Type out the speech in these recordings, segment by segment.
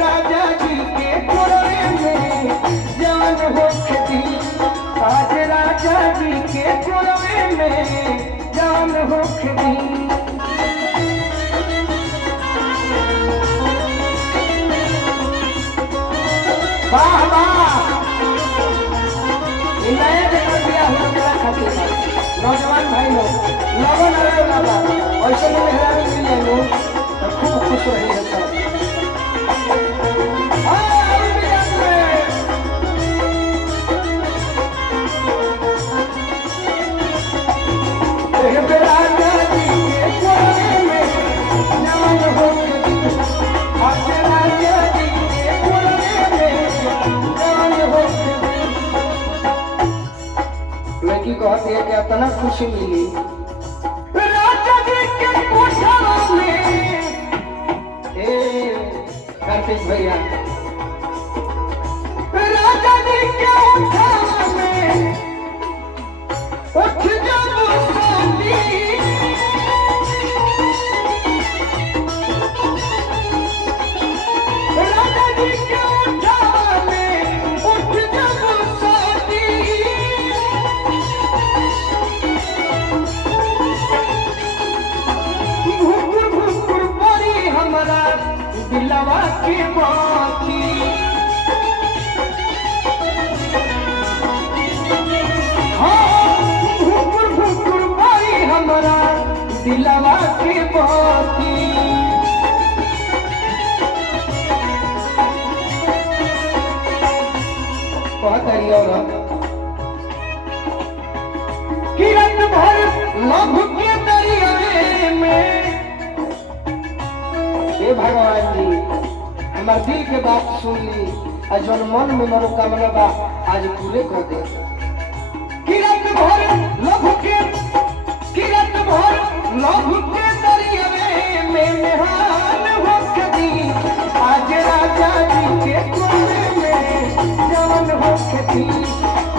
राजा जी के कोरे में जान हो खेती, आज राजा जी के कोरे में जान हो खेती। वाह वाह, नया जगह दिया हो गया खातिर नौजवान भाई लोग लगन रहे बाबा ऐसे में मेहरानी मिल जाए लोग तो खूब खुश रहे सब। लड़की कहती है कि इतना खुशी मिली राजा जी के कोठा में। कार्तिक भैया राजा जी के कोठा में उठ जाओ सोनी, राजा जी के कोठा में उठ जाओ सोनी। भुकुर भुकुर परी हमारा दिलवा के बाकी, भुकुर भुकुर परी हमारा दिलवा के बाकी। कहतरी औरत किरण भर लभ के दरिया में। हे भगवान जी हमार दिल के बात सुन ली, आज जौन मन में मनोकामना बा आज पूरे कर दे। किरण भर लभ के, किरण भर लभ के दरिया में मेहान हो खेती, आज राजा जी के कोरे में जान हो खेती,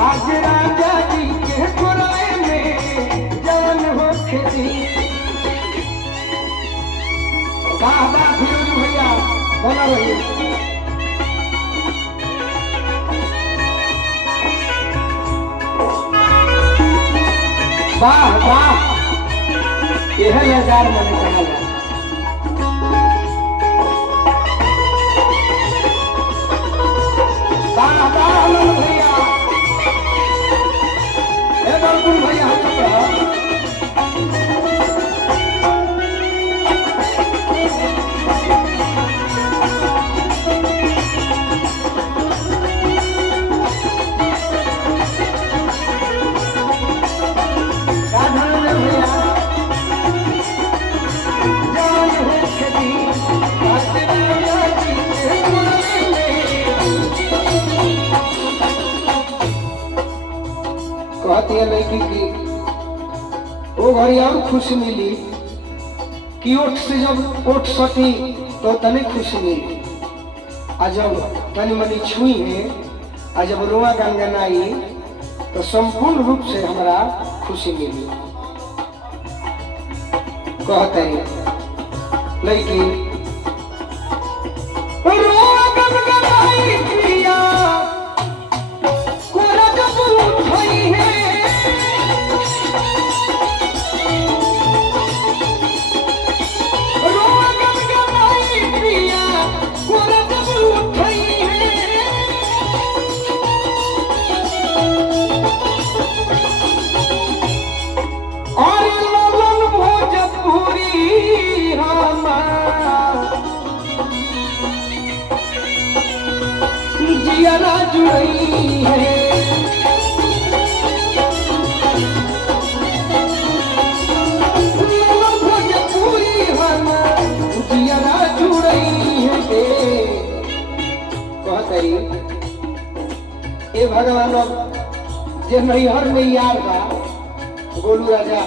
आज राजा जी के कोरे में जान हो खेती। वाह वाह फिरोज भैया बोला रहिए। वाह वाह, यह हजार मैंने कहा है। वाह वाह आनंद भैया, हे बलकुल भैया कहती है लड़की की वो घड़ी और खुशी मिली कि ओठ से जब ओठ सटी तो तनी खुशी मिली, आ जब तनी मनी छुई है, आ जब रोआ गंगनाई तो संपूर्ण रूप से हमारा खुशी मिली। कहते हैं लड़की रोआ गंगनाई पिया कोरा जब उठाई है, जिया जुड़ी है। ए भगवान जे नैहर में यार बा गोलू राजा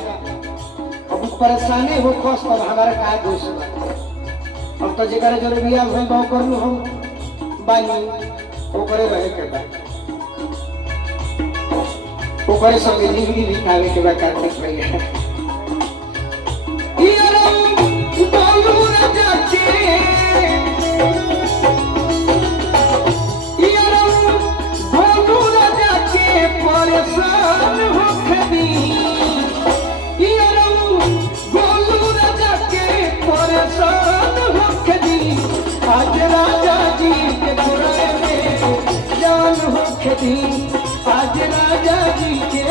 अब परेशानी हो कस तब हमारा का दोष बा। अब तो जेकर जोरे बियाह भइल बा करनु हम बानी ओकरे रहे के बा ओकरे संगे जिंदगी बितावे के बा कार्तिक भैया। यारो गोलू राजा के परेशान हो खदी गोलू राजा के परेशान हो खदी आज राजा जी के घोड़े में जान हो खदी आज राजा जी के